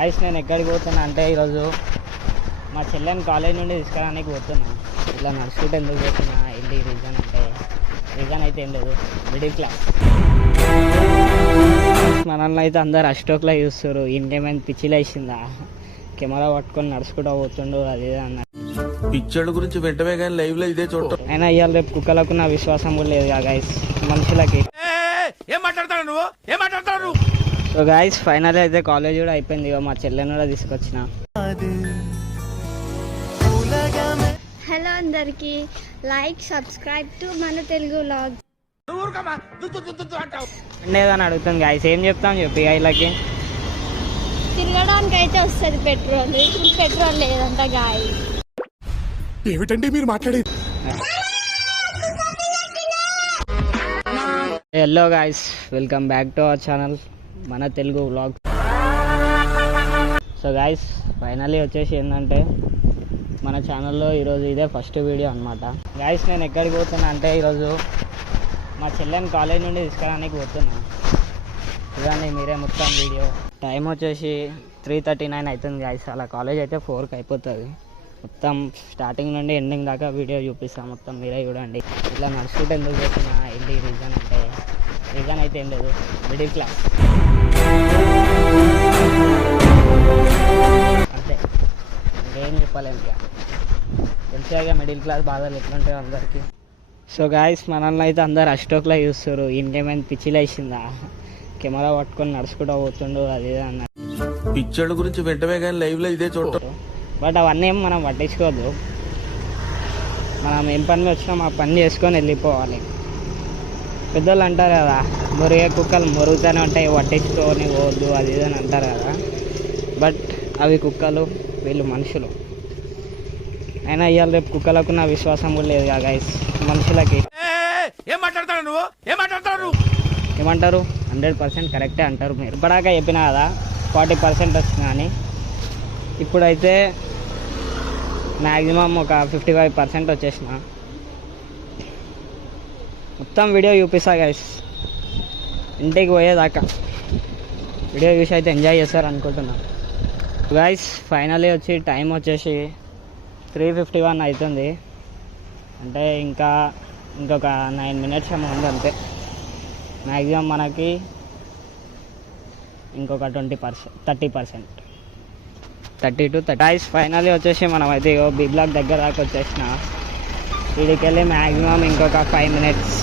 Guys నేను ఎక్కడికి పోతున్నా అంటే ఈరోజు మా చెల్లెని కాలేజ్ నుండి తీసుకురావడానికి పోతున్నాను. ఇట్లా నడుచుకుంటే ఎందుకు పోతున్నా ఏంటి రీజన్ అయితే ఏం లేదు, మిడిల్ క్లాస్ మనల్ని అయితే అందరు అష్టోక్లా చూస్తారు. ఇంకేమైనా పిచ్చిలు వేసిందా, కెమెరా పట్టుకొని నడుచుకుంటూ పోతుండు అది అన్న పిచ్చోళ్ళ గురించి వెంటనే కానీ లైవ్ లో ఇదే చూడటం. అయినా ఇవాళ రేపు కుక్కలకు నా విశ్వాసం కూడా లేదు గైస్ మనుషులకి. సో గైస్ ఫైనల్ అయితే కాలేజ్ కూడా అయిపోయింది. మా చెల్లెని కూడా తీసుకొచ్చిన. హలో అందరికి, లైక్ సబ్స్క్రైబ్ టు మన తెలుగు వ్లాగ్. ఉండేదని అడుగుతుంది గైస్, ఏం చెప్తాం చెప్పి వీళ్ళకి. తిరగడానికి అయితే వస్తుంది పెట్రోల్, ఇప్పుడు పెట్రోల్ లేదంట గాయ. ఏమిటండి మీరు మాట్లాడేది? Hello guys, welcome back to our channel మన Telugu vlog. So guys finally వచ్చేసి ఏంటంటే మన ఛానల్లో ఈరోజు ఇదే ఫస్ట్ వీడియో అనమాట. గైస్ నేను ఎక్కడికి పోతున్నా అంటే ఈరోజు మా చెల్లెని కాలేజ్ నుండి తీసుకురావడానికి పోతున్నాను. ఇదండి మీరే మొత్తం వీడియో. టైం వచ్చేసి 3:39 అవుతుంది గైస్. అలా కాలేజ్ అయితే 4కి అయిపోతుంది. మొత్తం స్టార్టింగ్ నుండి ఎండింగ్ దాకా వీడియో చూపిస్తాను, మొత్తం మీరే చూడండి. ఇట్లా నడుచుకుంటే ఎందుకు పోతున్నా ఏంటి రీజన్ అయితే ఏం లేదు, మిడిల్ క్లాస్ అంతే, ఇంకేం చెప్పలేము. ఇక తెలిసాగా మిడిల్ క్లాస్ బాధలు ఎట్లుంటాయో అందరికీ. సో గాయస్ మనల్ని అయితే అందరు అష్టోక్లా చూస్తారు. ఇంకేమైనా పిచ్చిలు వేసిందా, కెమెరా పట్టుకొని నడుచుకుంటూ పోతుండు అది అన్న పిచ్చోళ్ళ గురించి వెంటనే కానీ లైవ్ లో ఇదే చూడటం. బట్ అవన్నీ ఏం మనం పట్టించుకోవద్దు. మనం ఏం పని మీద వచ్చినా మా పని చేసుకొని వెళ్ళిపోవాలి. పెద్దోళ్ళు అంటారు కదా, మురిగే కుక్కలు మురుగుతూనే ఉంటాయి, పట్టించుకొని పోవద్దు అది ఇది అని అంటారు కదా. బట్ అవి కుక్కలు, వీళ్ళు మనుషులు. అయినా ఇవాళ రేపు కుక్కలకు నా విశ్వాసం కూడా లేదు గైస్ మనుషులకి. ఏమంటారు 100% కరెక్టే అంటారు మీరు. ఇప్పటిదాకా చెప్పినా కదా 40% వస్తుంది అని. ఇప్పుడైతే మ్యాక్సిమం ఒక 55% వచ్చేసిన. మొత్తం వీడియో చూపిస్తా గైస్ ఇంటికి పోయేదాకా. వీడియో చూసి అయితే ఎంజాయ్ చేస్తారు అనుకుంటున్నాను గైస్. ఫైనల్లీ వచ్చి టైం వచ్చేసి 3:51 అవుతుంది. అంటే ఇంకొక 9 మినిట్స్ ఏమో ఉంది అంతే. మ్యాక్సిమం మనకి ఇంకొక 30% 30 to 30. గైస్ ఫైనల్లీ వచ్చేసి మనం అయితే బి బ్లాక్ దగ్గర దాకా వచ్చేసిన. వీడికి వెళ్ళి మ్యాక్సిమం ఇంకొక 5 మినిట్స్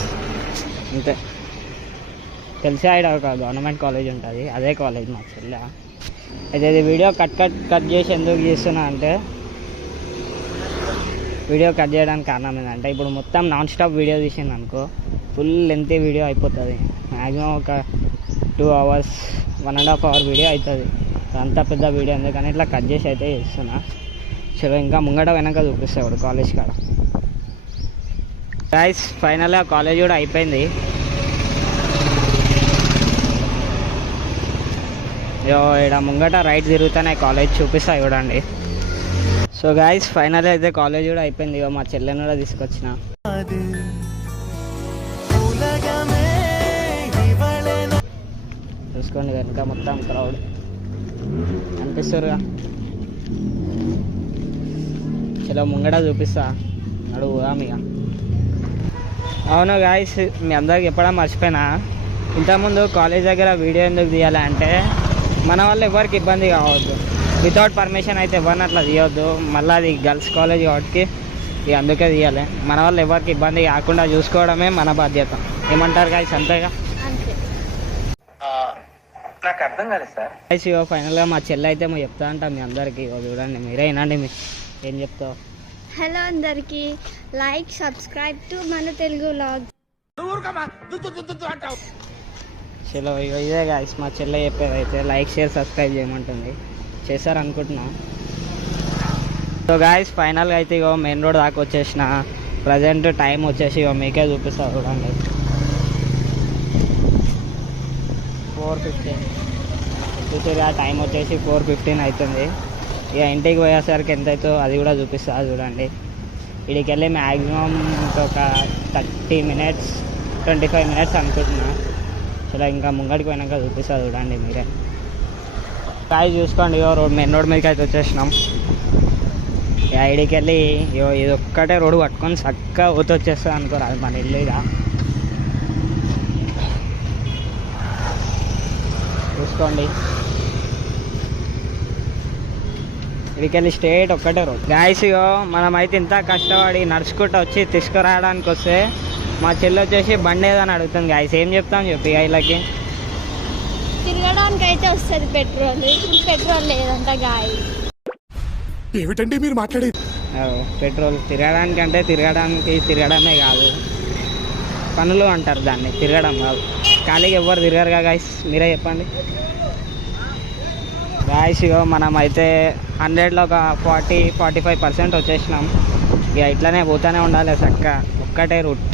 అంతే. తెలిసి ఆడ ఒక గవర్నమెంట్ కాలేజ్ ఉంటుంది, అదే కాలేజ్ మా చెల్లె. అయితే ఇది వీడియో కట్ చేసి ఎందుకు చేస్తున్నా అంటే, వీడియో కట్ చేయడానికి కారణం ఏంటంటే ఇప్పుడు మొత్తం నాన్ స్టాప్ వీడియో తీసింది అనుకో, ఫుల్ లెంత్ వీడియో అయిపోతుంది. మ్యాక్సిమం ఒక 2 hours 1.5 hour వీడియో అవుతుంది. అంత పెద్ద వీడియో ఎందుకని ఇట్లా కట్ చేసి అయితే చేస్తున్నా. చలో ఇంకా ముంగట వెనక చూపిస్తాడు కాలేజ్ కాడ. గైస్ ఫైనల్గా కాలేజ్ కూడా అయిపోయింది. ఇక్కడ ముంగట రైట్ తిరుగుతానే కాలేజ్ చూపిస్తా చూడండి. సో గైస్ ఫైనల్ అయితే కాలేజ్ కూడా అయిపోయింది. మా చెల్లెని కూడా తీసుకొచ్చిన. చూసుకోండి వెనక మొత్తం క్రౌడ్ అనిపిస్తారుగా. చలో ముంగట చూపిస్తా, అడుగుదాం ఇక. అవును గాయస్, మీ అందరికి చెప్పడం మర్చిపోయినా, ఇంతకుముందు కాలేజ్ దగ్గర వీడియో ఎందుకు తీయాలి అంటే మన వల్ల ఎవరికి ఇబ్బంది కావద్దు. వితౌట్ పర్మిషన్ అయితే ఎవరిని అట్లా తీయొద్దు. మళ్ళీ అది గర్ల్స్ కాలేజ్ కాబట్టి ఇక అందుకే తీయాలి. మన వల్ల ఎవరికి ఇబ్బంది కాకుండా చూసుకోవడమే మన బాధ్యత. ఏమంటారు గాయస్? అంతేగా. నాకు అర్థం కాలేదు సార్. గైస్ ఫైనల్గా మా చెల్లె అయితే మేము చెప్తా అంట మీ అందరికీ. చూడండి మీరే వినండి, ఏం చెప్తావు. హలో అందరికి, లైక్ సబ్స్క్రైబ్ టు మన తెలుగు వ్లాగ్. చలో ఇదే గాయస్ మా చెల్లె చెప్పేది అయితే. లైక్ షేర్ సబ్స్క్రైబ్ చేయమంటుంది, చేశారనుకుంటున్నా. సో గాయస్ ఫైనల్గా అయితే మెయిన్ రోడ్ దాకా వచ్చేసిన. ప్రజెంట్ టైం వచ్చేసి మీకే చూపిస్తా చూడండి, 4:15. చూసారుగా టైం వచ్చేసి 4:15 అవుతుంది. ఇక ఇంటికి పోయేసరికి ఎంత అవుతుందో అది కూడా చూపిస్తా చూడండి. ఇక్కడికి వెళ్ళి మ్యాక్సిమం ఇంకొక 30 minutes 25 minutes అనుకుంటున్నా. చలో ఇంకా ముంగడికి పోయినాక చూపిస్తా చూడండి మీరే. కాయ చూసుకోండి, ఇగో రోడ్ మెయిన్ రోడ్ మీదకి అయితే వచ్చేసినాం. ఈ ఐడికి వెళ్ళి ఇగో ఇది ఒక్కటే రోడ్డు పట్టుకొని చక్కగా ఊత వచ్చేస్తుంది అనుకోరు, అది మన ఇల్లు ఇక. చూసుకోండి, ఇడికెళ్ళి స్ట్రేట్ ఒక్కటే రోడ్. గాయస్ ఇగో మనమైతే ఇంత కష్టపడి నడుచుకుంటూ వచ్చి తీసుకురావడానికి వస్తే మా చెల్లి వచ్చేసి బండి ఏదని అడుగుతుంది. గాయస్ ఏం చెప్తాం చెప్పి వీళ్ళకి? తిరగడానికి అయితే వస్తుంది పెట్రోల్, ఇప్పుడు పెట్రోల్ లేదంట గాయ. ఏమిటండి మీరు మాట్లాడేది? పెట్రోల్ తిరగడానికి అంటే తిరగడమే కాదు, పనులు అంటారు దాన్ని, తిరగడం కాదు. ఖాళీగా ఎవ్వరు తిరగరుగా గాయస్, మీరే చెప్పండి. గాయస్ ఇగో మనం అయితే 100లో ఒక 40-45% వచ్చేసినాం. ఇక ఇట్లానే పోతూనే ఉండాలి చక్కగా, ఒక్కటే రూట్.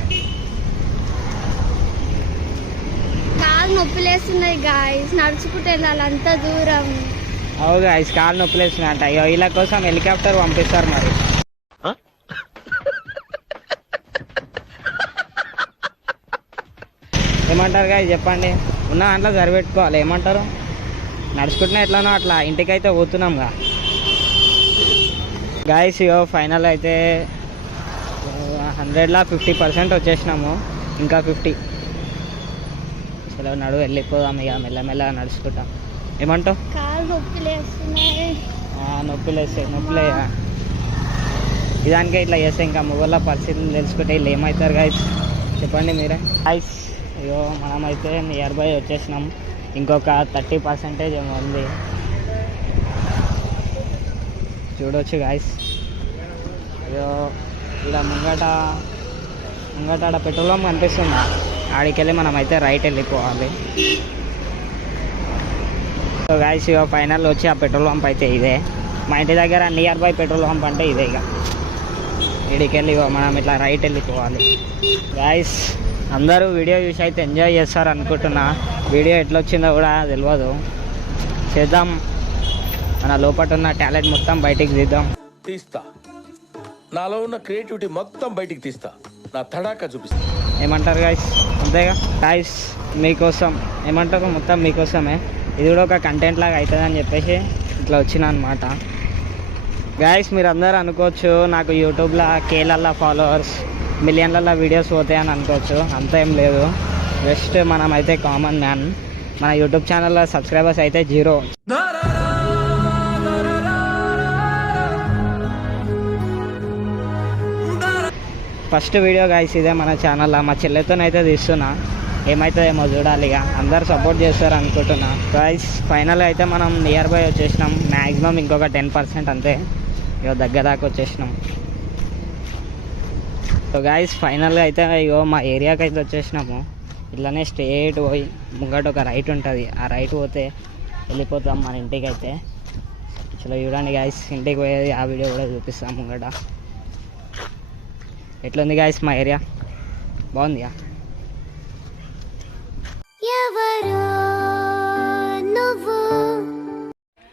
కాలు నొప్పిలేస్తున్నాయి గాయస్, నడుచుకుంటూ వెళ్ళాలి అంత దూరం. అవు గాయస్, కాలు నొప్పిలేస్తున్నాయంట. ఇక వీళ్ళ కోసం హెలికాప్టర్ పంపిస్తారు మరి. ఏమంటారు గాయస్ చెప్పండి, ఉన్న దాంట్లో సరిపెట్టుకోవాలి. ఏమంటారు? నడుచుకుంటున్నా ఎట్లానో అట్లా ఇంటికైతే పోతున్నాంగా. గాయస్ ఇగో ఫైనల్ అయితే 100లో 50% వచ్చేసినాము, ఇంకా 50. అసలు నడువు వెళ్ళిపోదాం ఇక, మెల్లమెల్లగా నడుచుకుంటాం. ఏమంటావు? కాలు నొప్పిలేస్తున్నాయి. నొప్పులే ఇదానికే ఇట్లా చేస్తే ఇంకా మొగోళ్ళ పరిస్థితులు తెలుసుకుంటే వీళ్ళు ఏమవుతారు గాయస్ చెప్పండి మీరే. గాయస్ ఇగో మనమైతే నియర్ బై వచ్చేసినాం, ఇంకొక 30% ఏమో ఉంది. చూడవచ్చు గాయస్. ఇగో ఇలా ముంగట పెట్రోల్ పంప్ కనిపిస్తుంది, ఆడికెళ్ళి మనం అయితే రైట్ వెళ్ళిపోవాలి. సో గాయస్ ఇక ఫైనల్ వచ్చి ఆ పెట్రోల్ పంప్ అయితే ఇదే, మా ఇంటి దగ్గర నియర్ బై పెట్రోల్ పంప్ అంటే ఇదే. ఇక ఇడికెళ్ళి మనం ఇట్లా రైట్ వెళ్ళిపోవాలి. గాయస్ అందరూ వీడియో చూసి అయితే ఎంజాయ్ చేస్తారు అనుకుంటున్నా. వీడియో ఎట్లా వచ్చిందో కూడా తెలియదు, చేద్దాం. మన లోపల ఉన్న టాలెంట్ మొత్తం బయటికి తీస్తా, నాలో ఉన్న క్రియేటివిటీ మొత్తం బయటికి తీస్తా, నా తడాకా చూపిస్తా. ఏమంటారు గాయస్? అంతేగా గాయస్, మీకోసం ఏమంటారు, మొత్తం మీకోసమే. ఇది కూడా ఒక కంటెంట్ లాగా అవుతుందని చెప్పేసి ఇట్లా వచ్చిన అనమాట. గాయస్ మీరు అందరూ అనుకోవచ్చు నాకు యూట్యూబ్లో కేలల్లో ఫాలోవర్స్, మిలియన్లలో వీడియోస్ పోతాయని అనుకోవచ్చు. అంత ఏం లేదు, జస్ట్ మనం అయితే కామన్ మ్యాన్. మన యూట్యూబ్ ఛానల్లో సబ్స్క్రైబర్స్ అయితే 0. ఫస్ట్ వీడియో గాయస్ ఇదే మన ఛానల్లో, మా చెల్లెతోనైతే తీస్తున్నా. ఏమవుతుందేమో చూడాలి, ఇక అందరు సపోర్ట్ చేస్తారు అనుకుంటున్నా. గాయస్ ఫైనల్ అయితే మనం నియర్ బై వచ్చేసినాం, మ్యాక్సిమం ఇంకొక 10% అంతే, ఇక దగ్గర దాకా వచ్చేసినాం. సో గాయస్ ఫైనల్గా అయితే ఇగో మా ఏరియాకి అయితే వచ్చేసినాము. ఇట్లానే స్ట్రేట్ పోయి ముంగట ఒక రైట్ ఉంటుంది, ఆ రైట్ పోతే వెళ్ళిపోతాం మన ఇంటికి అయితే. అసలు చూడండి గాయస్, ఇంటికి పోయేది ఆ వీడియో కూడా చూపిస్తాం ముంగట. ఎట్లుంది గాయస్ మా ఏరియా? బాగుందిగా?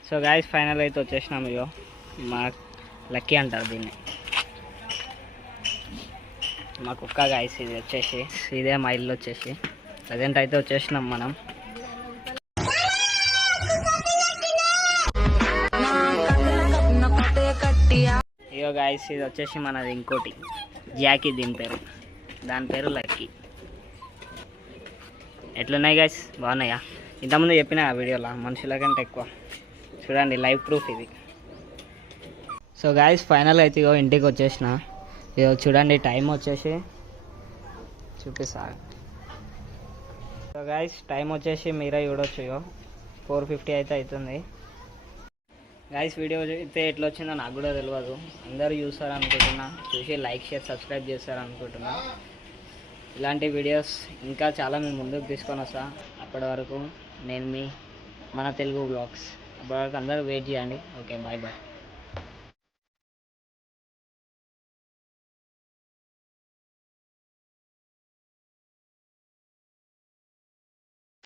సో గాయస్ ఫైనల్ అయితే వచ్చేసినాము. ఇగో మా లక్కీ అంటారు దీన్ని, మా కుక్క గాయస్. ఇది వచ్చేసి ఇదే మా ఇల్లు వచ్చేసి. ప్రజెంట్ అయితే వచ్చేసినాం మనం. ఇగో గాయస్ ఇది వచ్చేసి మనది ఇంకోటి జాకీ, దాని పేరు లక్కీ. ఎట్లున్నాయి గాయస్? బాగున్నాయా? ఇంతకుముందు చెప్పిన ఆ వీడియోలో మనుషుల కంటే ఎక్కువ. చూడండి లైవ్ ప్రూఫ్ ఇది. సో గాయస్ ఫైనల్ అయితే ఇగో ఇంటికి వచ్చేసిన. ఇగో చూడండి టైం వచ్చేసి చూపిస్తా. సో గాయస్ టైం వచ్చేసి మీరే చూడొచ్చు, ఇగో 4:50 అయితే అవుతుంది. గాయస్ వీడియో అయితే ఎట్లా వచ్చిందో నాకు కూడా తెలియదు, అందరూ చూస్తారు అనుకుంటున్నా. చూసి లైక్ షేర్ సబ్స్క్రైబ్ చేస్తారు అనుకుంటున్నా. ఇలాంటి వీడియోస్ ఇంకా చాలా మేము ముందుకు తీసుకొని వస్తా. అప్పటి వరకు నేను మీ మన తెలుగు బ్లాగ్స్. అప్పటి వరకు అందరూ వెయిట్ చేయండి. Okay, bye bye.